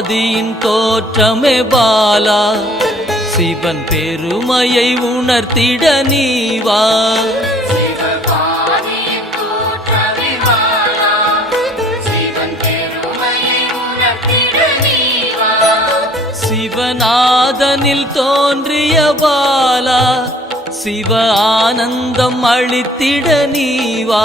ஆதியின் தோற்றமே பாலா, சிவன் பெருமையை உணர்த்திட நீவா. சிவநாதனில் தோன்றிய பாலா, சிவ ஆனந்தம் அளித்திட நீவா.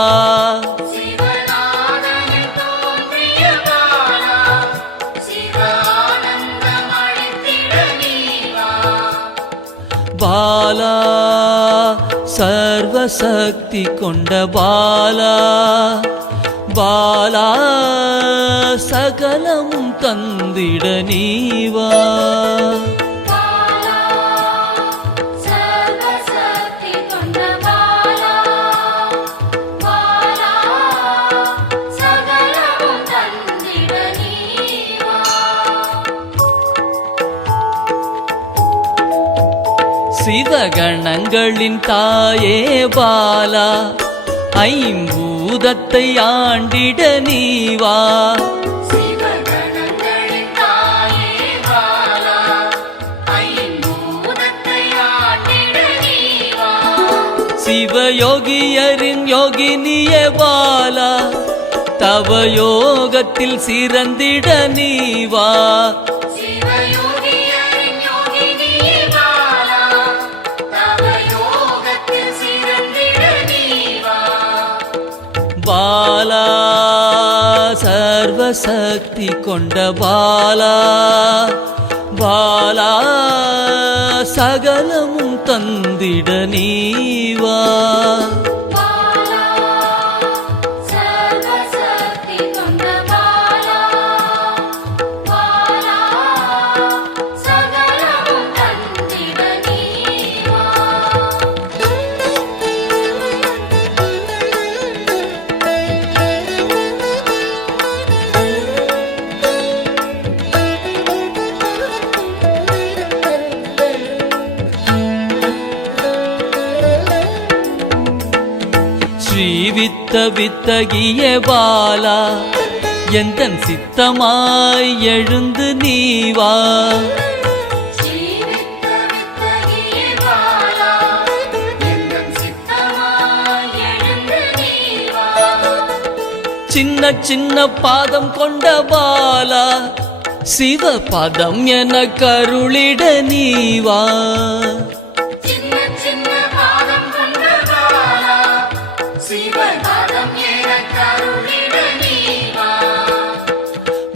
பாலா சர்வசக்தி கொண்ட பாலா, பாலா சகலமும் தந்திட நீவா. சிவகணங்களின் தாயே பாலா, ஐம்பூதத்தை ஆண்டிட நீவா. சிவயோகியரின் யோகினியே பாலா, தவ யோகத்தில் சிறந்திட நீவா. பாலா சர்வசக்தி கொண்ட பாலா, பாலா சகலமும் தந்திட நீவா. ஸ்ரீவித்த வித்தகிய பாலா, எந்தன் சித்தமாய் எழுந்து நீவா. சின்ன சின்ன பாதம் கொண்ட பாலா, சிவ பதம் என கருளிட நீவா.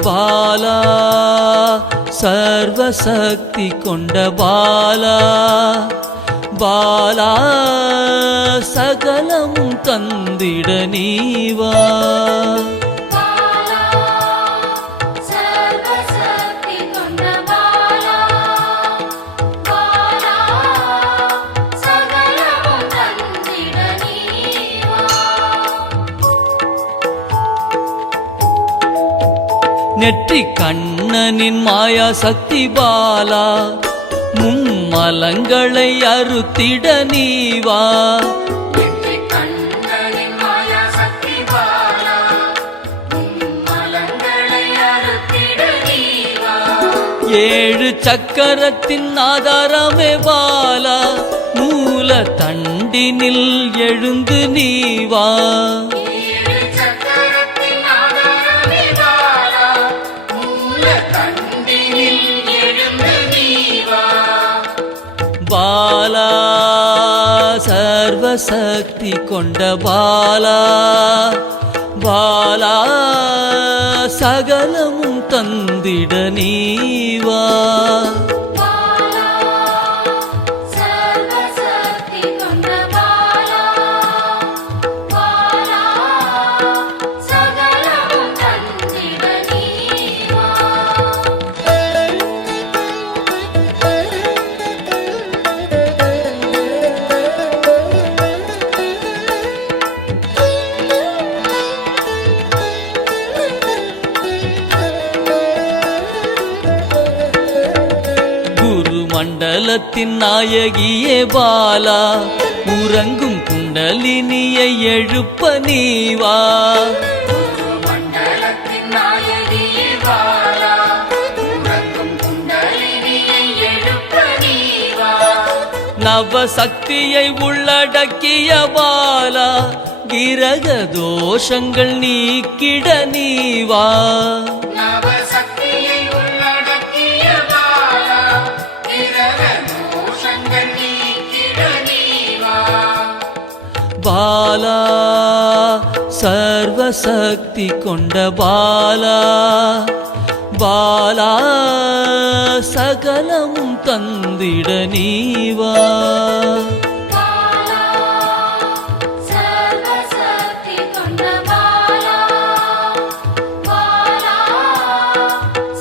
பாலா சர்வசக்தி கொண்ட பாலா, பாலா சகலமும் தந்திட நீவா. நெற்றி கண்ணனின் மாயா சக்தி பாலா, மும்மலங்களை அறுத்திட நீவா. ஏழு சக்கரத்தின் ஆதாரமே பாலா, மூல தண்டினில் எழுந்து நீவா. பாலா சர்வசக்தி கொண்ட பாலா, பாலா சகலமும் தந்திட நீவா. மண்டலத்தின் நாயகியே பாலா, உறங்கும் குண்டலினியை எழுப்ப நீவா. மண்டலத்தின் நாயகியே பாலா, நவசக்தியை உள்ளடக்கிய பாலா கிரக தோஷங்கள் நீக்கிட நீவா நவசக்தியை உள்ளடக்கிய பாலா கிரக தோஷங்கள் நீக்கிட நீவா பாலா சர்வசக்தி கொண்ட பாலா பாலா சகலமும் தந்திட நீவா பாலா சர்வசக்தி கொண்ட பாலா பாலா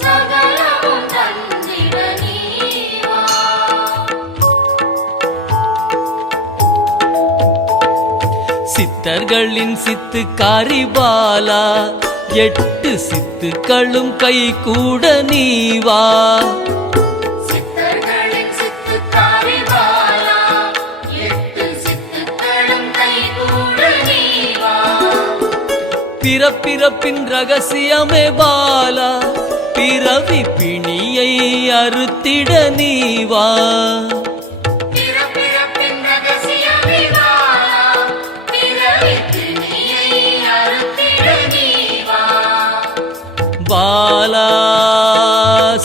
சகலமும் தந்திட நீவா சித்தர்களின் சித்துக்காரி பாலா 8 சித்துக்களும் கை கூட நீவா சித்தர்களின் சித்துக்காரி பாலா 8 சித்துக்களும் கைகூட நீவா பிறப்பிறப்பின் ரகசியமே பாலா பிறவி பிணியை அறுத்திட நீவா பிறப்பிறப்பின் ரகசியமே பாலா பிறவி பிணியை அறுத்திட நீவா பாலா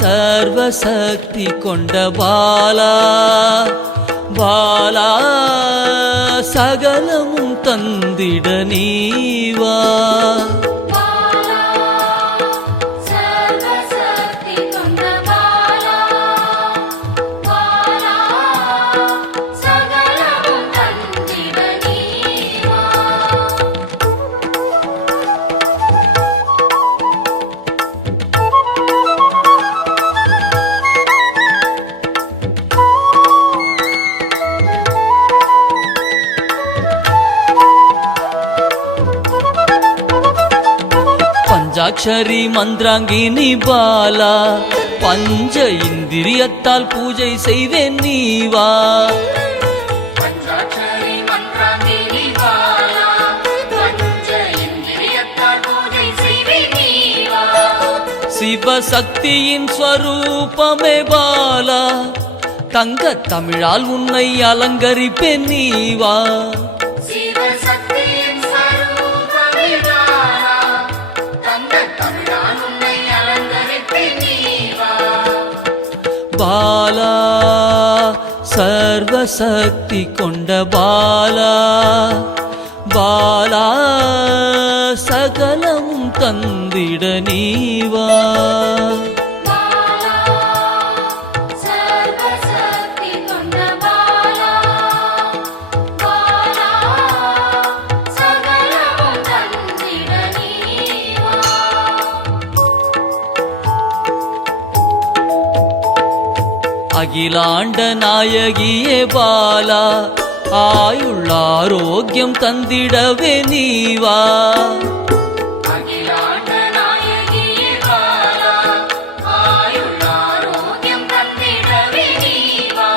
சர்வசக்தி கொண்ட பாலா பாலா சகலமும் தந்திட நீவா பாலா சர்வசக்தி கொண்ட பாலா பாலா சகலமும் தந்திட நீவா பஞ்சாட்சரி மந்திராங்கினி பாலா பஞ்ச இந்திரியத்தால் பூஜை செய்வேன் நீவா பஞ்சாட்சரி மந்திராங்கினி பாலா பஞ்ச இந்திரியத்தால் பூஜை செய்வே நீவா சிவசக்தியின் ஸ்வரூபமே பாலா தங்க தமிழால் உன்னை அலங்கரிப்பேன் நீவா சிவசக்தியின் ஸ்வரூபமே பாலா தங்க தமிழால் உன்னை அலங்கரிப்பேன் நீவா பாலா சர்வசக்தி கொண்ட பாலா பாலா சகலமும் தந்திட நீவா பாலா சர்வசக்தி கொண்ட பாலா பாலா சகலமும் தந்திட நீவா அகிலாண்ட நாயகியே பாலா ஆயுள் ஆரோக்கியம் தந்திடவே நீவா அகிலாண்ட நாயகியே பாலா ஆயுள் ஆரோக்கியம் தந்திடவே நீவா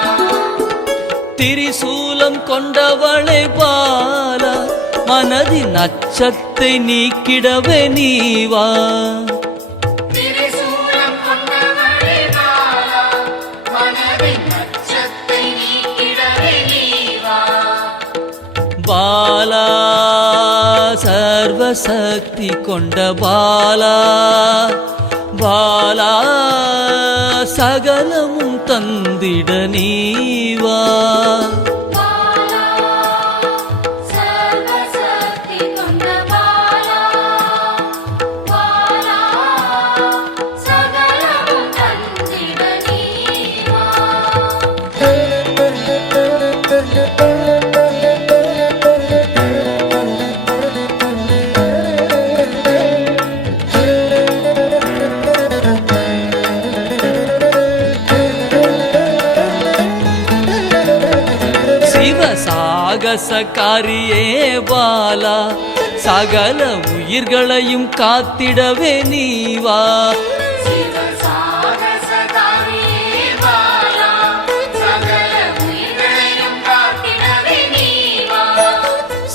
திரிசூலம் கொண்டவளை பாலா மனதின் அச்சத்தை நீக்கிடவே நீவா திரிசூலம் கொண்டவளே பாலா மனதின் அச்சத்தை நீக்கிடவே நீவா பாலா சர்வசக்தி கொண்ட பாலா பாலா சகலமும் தந்திட நீவா பாலா சர்வசக்தி கொண்ட பாலா பாலா சகலமும் தந்திட நீவா சாகசக்காரியே பாலா சகல உயிர்களையும் காத்திடவே நீவா சிவசாகசகாரியே பாலா சகல உயிர்களையும் காத்திடவே நீவா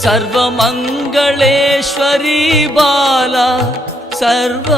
சர்வமங்களேஸ்வரி பாலா சர்வ